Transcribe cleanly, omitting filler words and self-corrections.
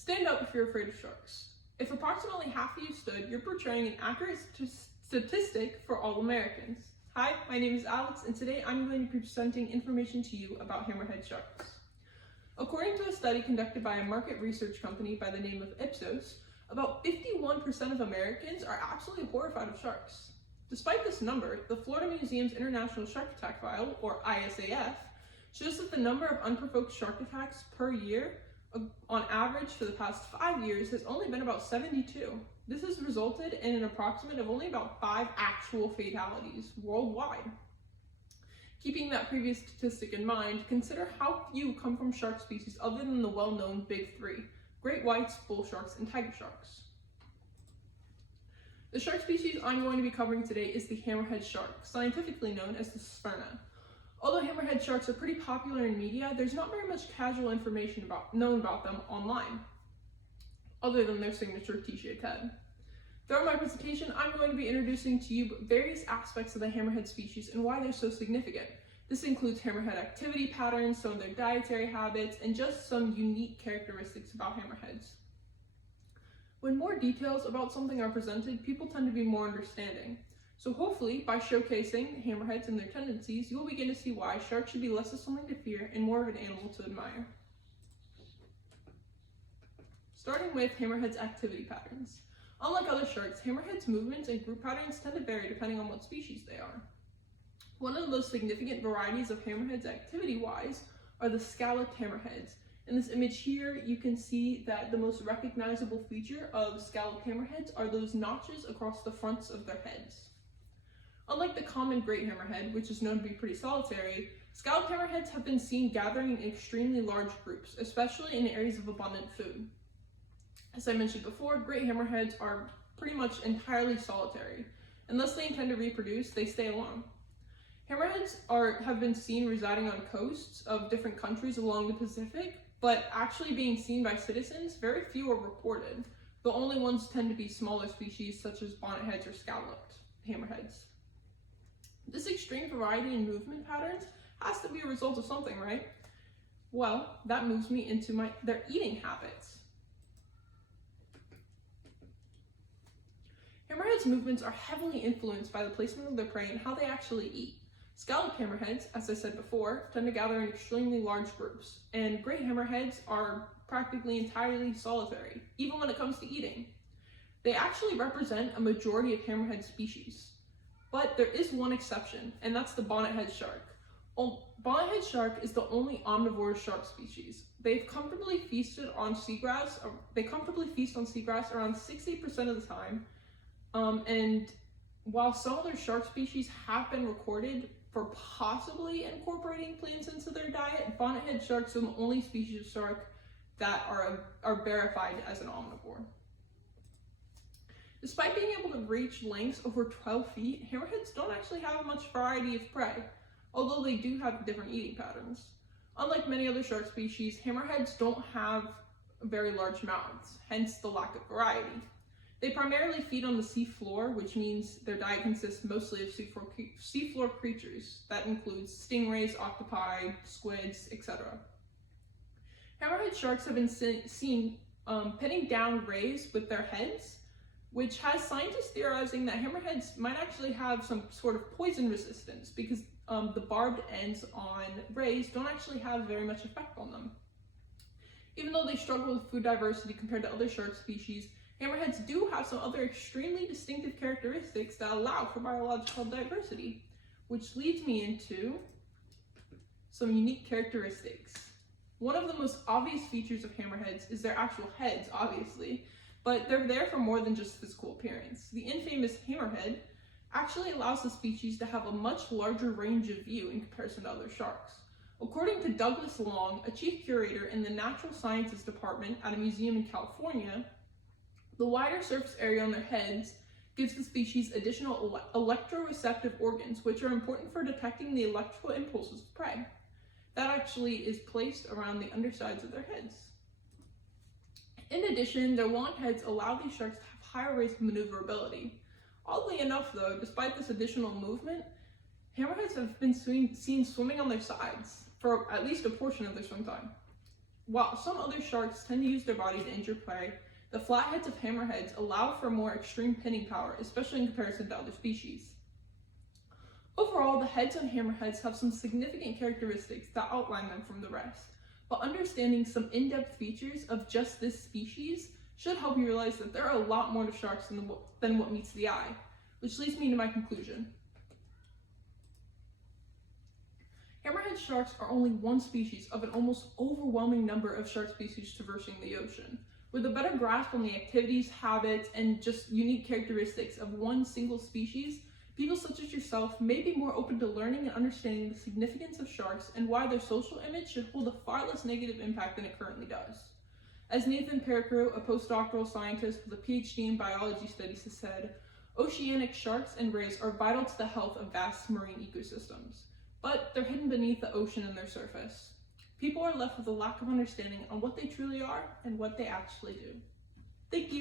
Stand up if you're afraid of sharks. If approximately half of you stood, you're portraying an accurate statistic for all Americans. Hi, my name is Alex, and today I'm going to be presenting information to you about hammerhead sharks. According to a study conducted by a market research company by the name of Ipsos, about 51% of Americans are absolutely horrified of sharks. Despite this number, the Florida Museum's International Shark Attack File, or ISAF, shows that the number of unprovoked shark attacks per year, on average for the past 5 years, has only been about 72. This has resulted in an approximate of only about 5 actual fatalities worldwide. Keeping that previous statistic in mind, consider how few come from shark species other than the well-known big three: great whites, bull sharks, and tiger sharks. The shark species I'm going to be covering today is the hammerhead shark, scientifically known as the Sperna. Although hammerhead sharks are pretty popular in media, there's not very much casual information known about them online, other than their signature T-shaped head. Throughout my presentation, I'm going to be introducing to you various aspects of the hammerhead species and why they're so significant. This includes hammerhead activity patterns, some of their dietary habits, and just some unique characteristics about hammerheads. When more details about something are presented, people tend to be more understanding. So hopefully, by showcasing hammerheads and their tendencies, you'll begin to see why sharks should be less of something to fear and more of an animal to admire. Starting with hammerheads' activity patterns. Unlike other sharks, hammerheads' movements and group patterns tend to vary depending on what species they are. One of the most significant varieties of hammerheads activity-wise are the scalloped hammerheads. In this image here, you can see that the most recognizable feature of scalloped hammerheads are those notches across the fronts of their heads. Unlike the common great hammerhead, which is known to be pretty solitary, scalloped hammerheads have been seen gathering in extremely large groups, especially in areas of abundant food. As I mentioned before, great hammerheads are pretty much entirely solitary. Unless they intend to reproduce, they stay alone. Hammerheads have been seen residing on coasts of different countries along the Pacific, but actually being seen by citizens, very few are reported. The only ones tend to be smaller species such as bonnetheads or scalloped hammerheads. This extreme variety in movement patterns has to be a result of something, right? Well, that moves me into their eating habits. Hammerheads' movements are heavily influenced by the placement of their prey and how they actually eat. Scalloped hammerheads, as I said before, tend to gather in extremely large groups, and great hammerheads are practically entirely solitary, even when it comes to eating. They actually represent a majority of hammerhead species. But there is one exception, and that's the bonnethead shark. Bonnethead shark is the only omnivorous shark species. They comfortably feast on seagrass around 60% of the time. And while some other shark species have been recorded for possibly incorporating plants into their diet, bonnethead sharks are the only species of shark that are verified as an omnivore. Despite being able to reach lengths over 12 feet, hammerheads don't actually have much variety of prey, although they do have different eating patterns. Unlike many other shark species, hammerheads don't have very large mouths, hence the lack of variety. They primarily feed on the seafloor, which means their diet consists mostly of seafloor creatures. That includes stingrays, octopi, squids, etc. Hammerhead sharks have been seen pinning down rays with their heads, which has scientists theorizing that hammerheads might actually have some sort of poison resistance because the barbed ends on rays don't actually have very much effect on them. Even though they struggle with food diversity compared to other shark species, hammerheads do have some other extremely distinctive characteristics that allow for biological diversity, which leads me into some unique characteristics. One of the most obvious features of hammerheads is their actual heads, obviously, but they're there for more than just physical appearance. The infamous hammerhead actually allows the species to have a much larger range of view in comparison to other sharks. According to Douglas Long, a chief curator in the Natural Sciences Department at a museum in California, the wider surface area on their heads gives the species additional electroreceptive organs, which are important for detecting the electrical impulses of prey. That actually is placed around the undersides of their heads. In addition, their long heads allow these sharks to have higher rates of maneuverability. Oddly enough though, despite this additional movement, hammerheads have been seen swimming on their sides for at least a portion of their swim time. While some other sharks tend to use their body to injure prey, the flatheads of hammerheads allow for more extreme pinning power, especially in comparison to other species. Overall, the heads on hammerheads have some significant characteristics that outline them from the rest, but understanding some in-depth features of just this species should help you realize that there are a lot more to sharks than what meets the eye, which leads me to my conclusion. Hammerhead sharks are only one species of an almost overwhelming number of shark species traversing the ocean. With a better grasp on the activities, habits, and just unique characteristics of one single species, people such as yourself may be more open to learning and understanding the significance of sharks and why their social image should hold a far less negative impact than it currently does. As Nathan Pericro, a postdoctoral scientist with a PhD in biology studies, has said, oceanic sharks and rays are vital to the health of vast marine ecosystems, but they're hidden beneath the ocean and their surface. People are left with a lack of understanding on what they truly are and what they actually do. Thank you.